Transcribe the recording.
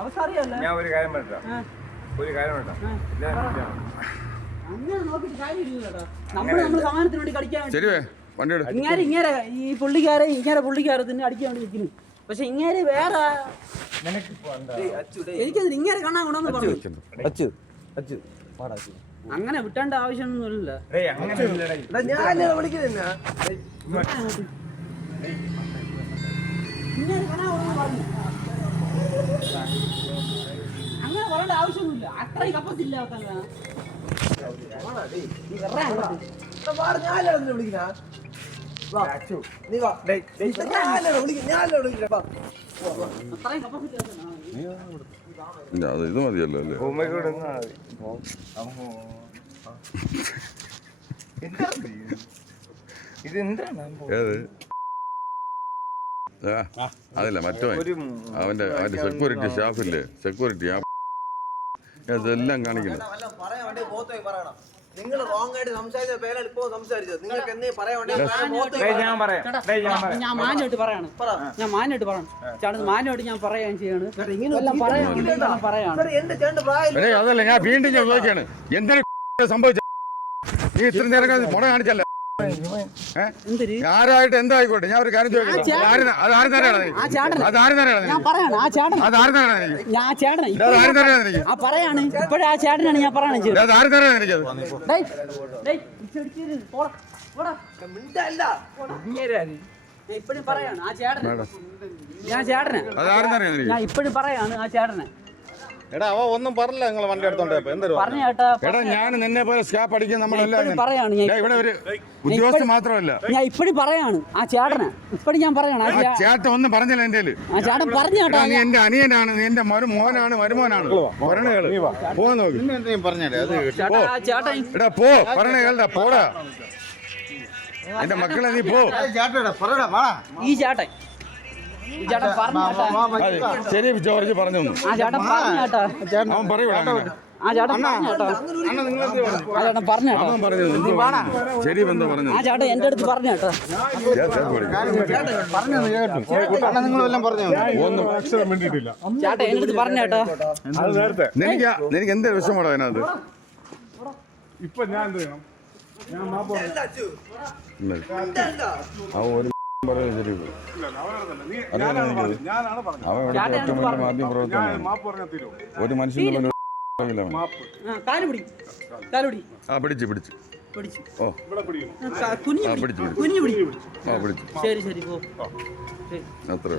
അവസ്ഥറിയല്ലേ? ഞാൻ ഒരു കാര്യം പറയാം. അങ്ങനെ നോക്കിയിട്ട് കാര്യമില്ലല്ലോ. നമ്മള് സാധനത്തിന് വേണ്ടി കടിക്കാൻ ഇങ്ങനെ ഈ പുള്ളിക്കാരെ തന്നെ അടിക്കാൻ വേണ്ടി നിൽക്കുന്നു. പക്ഷെ ഇങ്ങനെ വേറെ എനിക്കതിന് ഇങ്ങനെ കാണാൻ കൊണ്ടെന്ന് പറഞ്ഞു. അങ്ങനെ വിട്ടേണ്ട ആവശ്യമൊന്നുമില്ല. അങ്ങനെ പറയേണ്ട ആവശ്യമൊന്നുമില്ല. അത്രയും കപ്പത്തില്ല. ഇത് മതിയല്ലോ അല്ലേ? അതല്ല മറ്റോ അവന്റെ സെക്യൂരിറ്റി സ്റ്റാഫില്ലേ, സെക്യൂരിറ്റി അതെല്ലാം കാണിക്കണം. നിങ്ങൾ റോങ് ആയിട്ട് സംസാരിച്ച പേരാണ് ഇപ്പോ സംസാരിച്ചത്. നിങ്ങൾക്ക് എന്നേ പറയാൻ ഞാൻ മാന്യമായിട്ട് പറയാണ്. ചേട്ടൻ മാന്യമായിട്ട് ഞാൻ പറയാൻ ചെയ്യാണ്. അതല്ല, ഞാൻ വീണ്ടും ഞാൻ ചോദിക്കാണ്, എന്തിനാ സംഭവിച്ച? നീ ഇത്ര നേരം മുട കാണിച്ചല്ലേ? ആരായിട്ട് എന്തായിക്കോട്ടെ, ഞാൻ ഒരു കാര്യം ചോദിക്കാം. ഇപ്പഴും പറയാണ് ആ ചേട്ടനെ. എടാ അവ ഒന്നും പറഞ്ഞില്ല. നിങ്ങൾ വണ്ടി എടുത്തോണ്ട് എടാ, ഞാൻ നിന്നെ പോലെ സ്കാപ്പ് അടിക്കാൻ നമ്മളെല്ലാം ഇവിടെ ഒരു ഉദ്യോഗസ്ഥ മാത്രമല്ല. ഞാൻ ഇപ്പഴും പറയാണ് ആ ചേട്ടനെ. ഇപ്പഴും ഞാൻ പറയാണ് ആ ചേട്ടൻ ഒന്നും പറഞ്ഞില്ല. എന്റെ ചേട്ടൻ പറഞ്ഞേട്ടാ, നീ എന്റെ അനിയനാണ്, നീ എന്റെ മോനാണ്, മരുമോനാണ്. പോവാൻ നോക്കി. എടാ പോ, പറഞ്ഞ കേൾടാ, പോടാ. എന്റെ മക്കളെ നീ പോ. ഈ ചേട്ടൻ ശരി ജോർജ് പറഞ്ഞു. അവൻ പറയൂടാ. ശരി ബന്ധം പറഞ്ഞു. എന്റെ അടുത്ത് പറഞ്ഞേട്ടോ. ചേട്ടാ എന്റെ അടുത്ത് പറഞ്ഞേട്ടോ. നിനക്ക് എന്താ വിഷമോടോ അതിനകത്ത്? ഇപ്പൊ ഞാൻ എന്ത് ചെയ്യണം? ഒരു മനുഷ്യൻ ശരി ശരി അത്രേ.